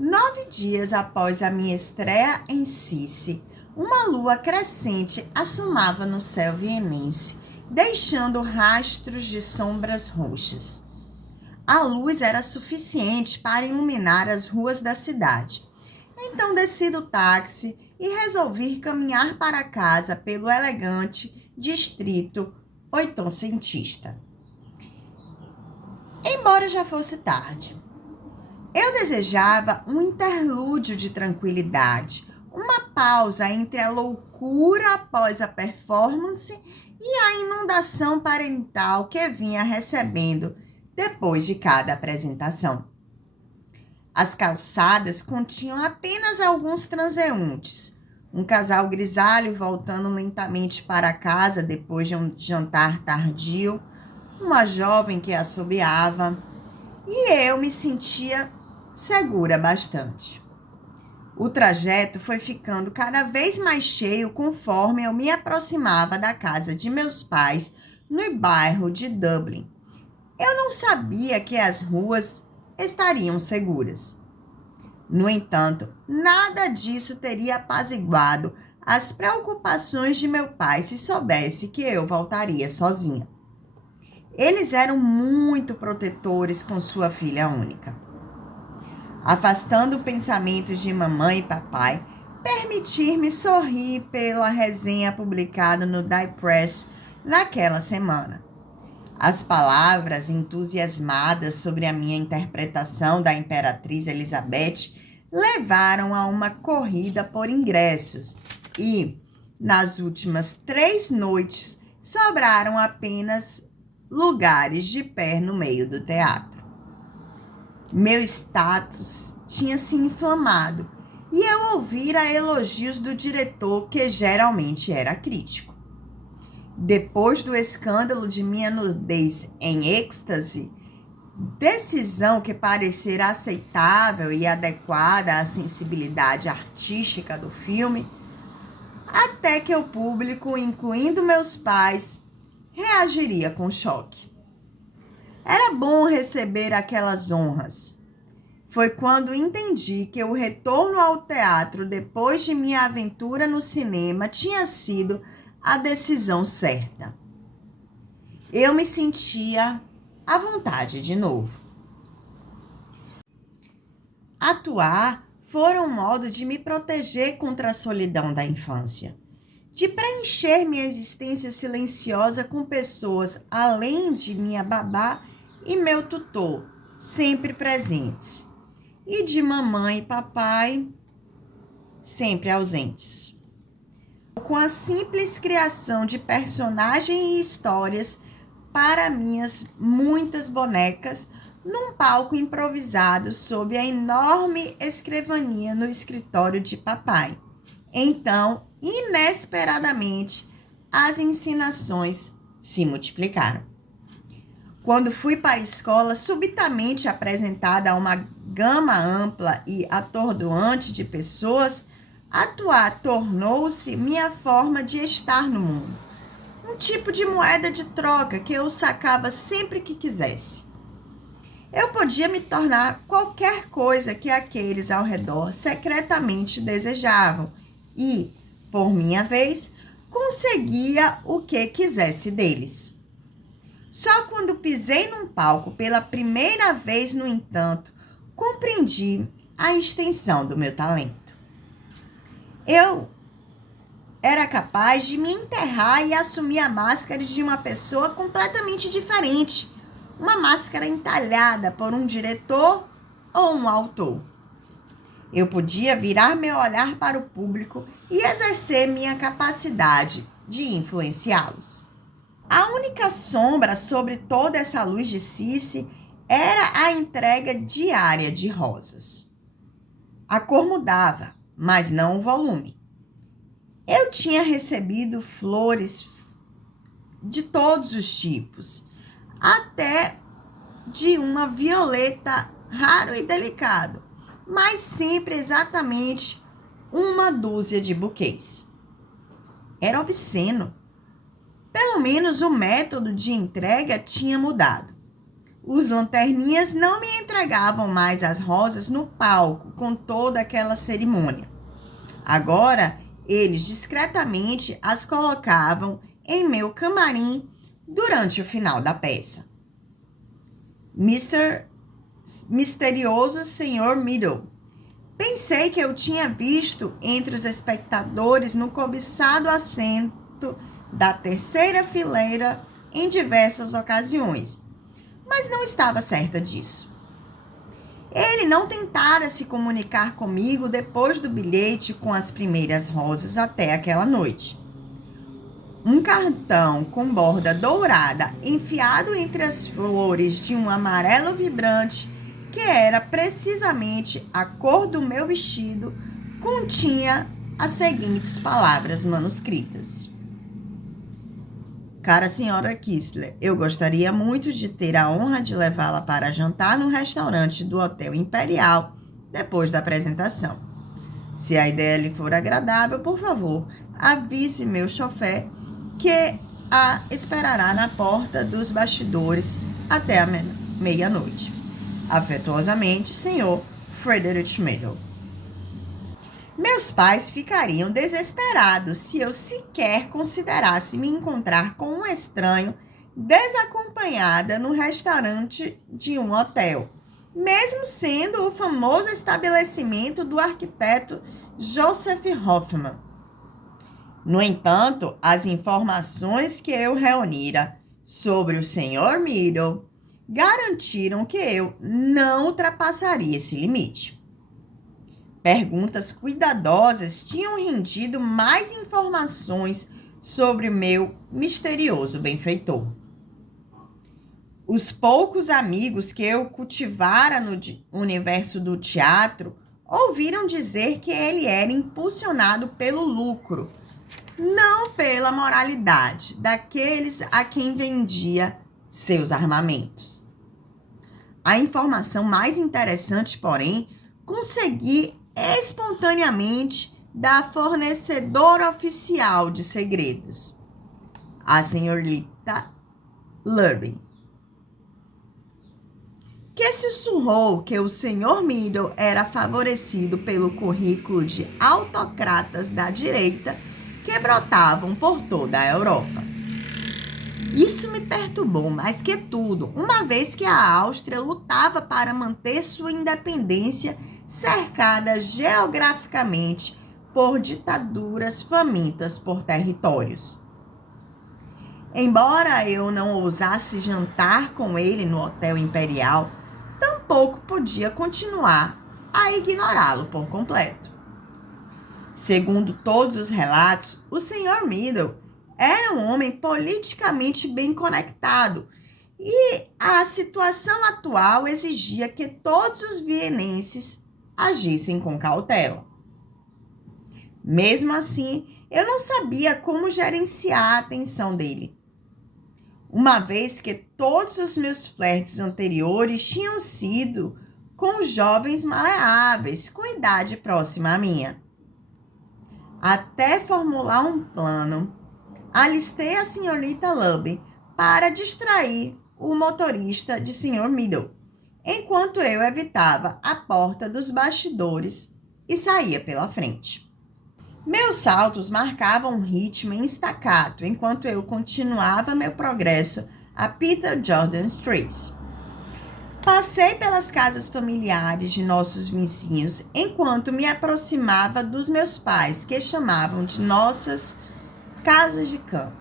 9 dias após a minha estreia em Sissi, uma lua crescente assomava no céu vienense, deixando rastros de sombras roxas. A luz era suficiente para iluminar as ruas da cidade. Então desci do táxi e resolvi caminhar para casa pelo elegante distrito oitocentista. Embora já fosse tarde, eu desejava um interlúdio de tranquilidade, uma pausa entre a loucura após a performance e a inundação parental que vinha recebendo depois de cada apresentação. As calçadas continham apenas alguns transeuntes, um casal grisalho voltando lentamente para casa depois de um jantar tardio, uma jovem que assobiava, e eu me sentia segura bastante. O trajeto foi ficando cada vez mais cheio conforme eu me aproximava da casa de meus pais no bairro de Dublin. Eu não sabia que as ruas estariam seguras. No entanto, nada disso teria apaziguado as preocupações de meu pai se soubesse que eu voltaria sozinha. Eles eram muito protetores com sua filha única. Afastando pensamentos de mamãe e papai, permitir-me sorrir pela resenha publicada no Die Press naquela semana. As palavras entusiasmadas sobre a minha interpretação da Imperatriz Elizabeth levaram a uma corrida por ingressos e, nas últimas 3 noites, sobraram apenas lugares de pé no meio do teatro. Meu status tinha se inflamado e eu ouvira elogios do diretor, que geralmente era crítico. Depois do escândalo de minha nudez em êxtase, decisão que parecerá aceitável e adequada à sensibilidade artística do filme, até que o público, incluindo meus pais, reagiria com choque. Era bom receber aquelas honras. Foi quando entendi que o retorno ao teatro depois de minha aventura no cinema tinha sido a decisão certa. Eu me sentia à vontade de novo. Atuar foi um modo de me proteger contra a solidão da infância, de preencher minha existência silenciosa com pessoas além de minha babá e meu tutor, sempre presentes, e de mamãe e papai, sempre ausentes. Com a simples criação de personagens e histórias para minhas muitas bonecas, num palco improvisado sob a enorme escrivaninha no escritório de papai. Então, inesperadamente, as ensinações se multiplicaram. Quando fui para a escola, subitamente apresentada a uma gama ampla e atordoante de pessoas, atuar tornou-se minha forma de estar no mundo. Um tipo de moeda de troca que eu sacava sempre que quisesse. Eu podia me tornar qualquer coisa que aqueles ao redor secretamente desejavam e, por minha vez, conseguia o que quisesse deles. Só quando pisei num palco pela primeira vez, no entanto, compreendi a extensão do meu talento. Eu era capaz de me enterrar e assumir a máscara de uma pessoa completamente diferente, uma máscara entalhada por um diretor ou um autor. Eu podia virar meu olhar para o público e exercer minha capacidade de influenciá-los. A única sombra sobre toda essa luz de Sissi era a entrega diária de rosas. A cor mudava, mas não o volume. Eu tinha recebido flores de todos os tipos, até de uma violeta raro e delicado, mas sempre exatamente uma dúzia de buquês. Era obsceno. Pelo menos o método de entrega tinha mudado. Os lanterninhas não me entregavam mais as rosas no palco, com toda aquela cerimônia. Agora, eles discretamente as colocavam em meu camarim durante o final da peça. Misterioso Sr. Middle. Pensei que eu tinha visto entre os espectadores no cobiçado assento da terceira fileira em diversas ocasiões, mas não estava certa disso. Ele não tentara se comunicar comigo depois do bilhete com as primeiras rosas até aquela noite. Um cartão com borda dourada enfiado entre as flores de um amarelo vibrante, que era precisamente a cor do meu vestido, continha as seguintes palavras manuscritas. Cara senhora Kistler, eu gostaria muito de ter a honra de levá-la para jantar no restaurante do Hotel Imperial depois da apresentação. Se a ideia lhe for agradável, por favor, avise meu chofer que a esperará na porta dos bastidores até a meia-noite. Afetuosamente, Sr. Frederick Middle. Meus pais ficariam desesperados se eu sequer considerasse me encontrar com um estranho desacompanhada no restaurante de um hotel, mesmo sendo o famoso estabelecimento do arquiteto Joseph Hoffman. No entanto, as informações que eu reunira sobre o Sr. Middle garantiram que eu não ultrapassaria esse limite. Perguntas cuidadosas tinham rendido mais informações sobre o meu misterioso benfeitor. Os poucos amigos que eu cultivara no universo do teatro ouviram dizer que ele era impulsionado pelo lucro, não pela moralidade daqueles a quem vendia seus armamentos. A informação mais interessante, porém, consegui espontaneamente da fornecedora oficial de segredos, a senhorita Lurby, que sussurrou que o Sr. Middle era favorecido pelo currículo de autocratas da direita que brotavam por toda a Europa. Isso me perturbou mais que tudo, uma vez que a Áustria lutava para manter sua independência cercada geograficamente por ditaduras famintas por territórios. Embora eu não ousasse jantar com ele no Hotel Imperial, tampouco podia continuar a ignorá-lo por completo. Segundo todos os relatos, o Sr. Middle era um homem politicamente bem conectado e a situação atual exigia que todos os vienenses agissem com cautela. Mesmo assim, eu não sabia como gerenciar a atenção dele, uma vez que todos os meus flertes anteriores tinham sido com jovens maleáveis com idade próxima à minha. Até formular um plano, alistei a senhorita Lurby para distrair o motorista de Sr. Middle, enquanto eu evitava a porta dos bastidores e saía pela frente. Meus saltos marcavam um ritmo em staccato enquanto eu continuava meu progresso a Peter Jordan Street. Passei pelas casas familiares de nossos vizinhos enquanto me aproximava dos meus pais, que chamavam de nossas casas de campo.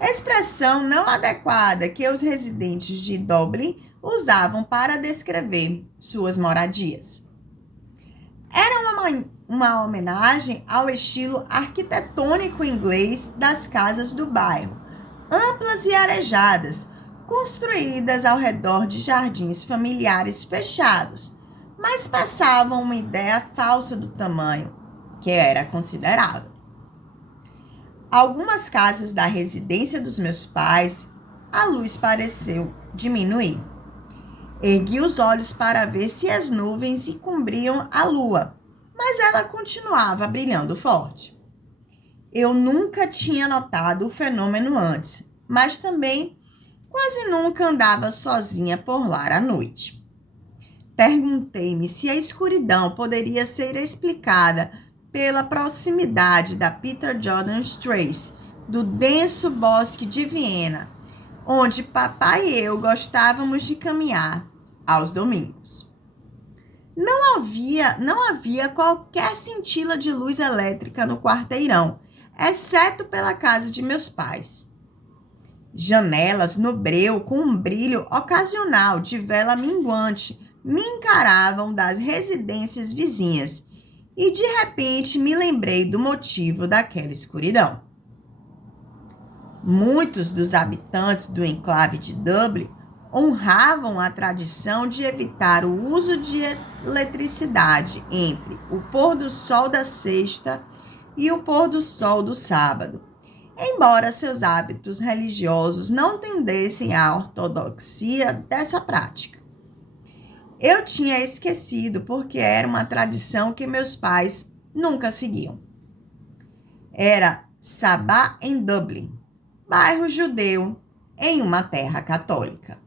Expressão não adequada que os residentes de Dublin usavam para descrever suas moradias. Era uma homenagem ao estilo arquitetônico inglês das casas do bairro, amplas e arejadas, construídas ao redor de jardins familiares fechados, mas passavam uma ideia falsa do tamanho, que era considerável. Algumas casas da residência dos meus pais, a luz pareceu diminuir. Ergui os olhos para ver se as nuvens encobriam a lua, mas ela continuava brilhando forte. Eu nunca tinha notado o fenômeno antes, mas também, quase nunca andava sozinha por lá à noite. Perguntei-me se a escuridão poderia ser explicada pela proximidade da Peter Jordan Strasse, do denso bosque de Viena, onde papai e eu gostávamos de caminhar aos domingos. Não havia qualquer cintila de luz elétrica no quarteirão, exceto pela casa de meus pais. Janelas no breu com um brilho ocasional de vela minguante me encaravam das residências vizinhas e de repente me lembrei do motivo daquela escuridão. Muitos dos habitantes do enclave de Dublin honravam a tradição de evitar o uso de eletricidade entre o pôr do sol da sexta e o pôr do sol do sábado, embora seus hábitos religiosos não tendessem à ortodoxia dessa prática. Eu tinha esquecido porque era uma tradição que meus pais nunca seguiam. Era Sabá em Dublin, bairro judeu em uma terra católica.